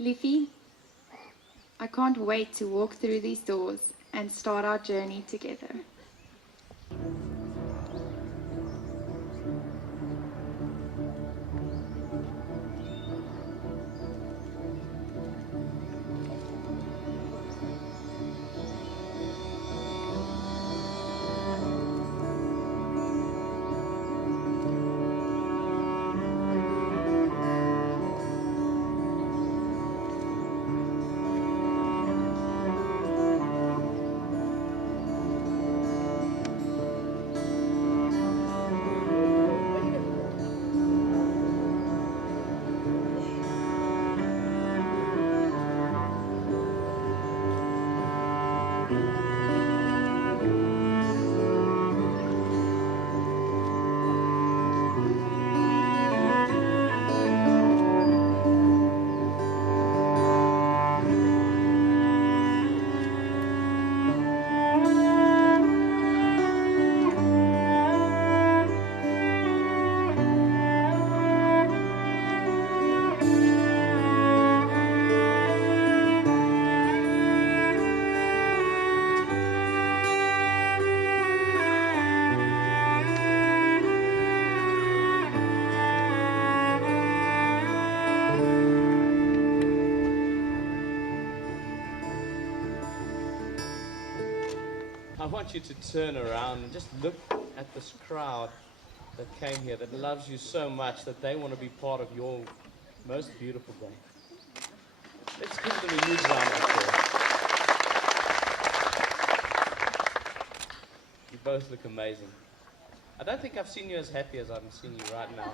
Liffy, I can't wait to walk through these doors and start our journey together. I want you to turn around and just look at this crowd that came here, that loves you so much that they want to be part of your most beautiful day. Let's give them a huge round of applause. You both look amazing. I don't think I've seen you as happy as I'm seeing you right now.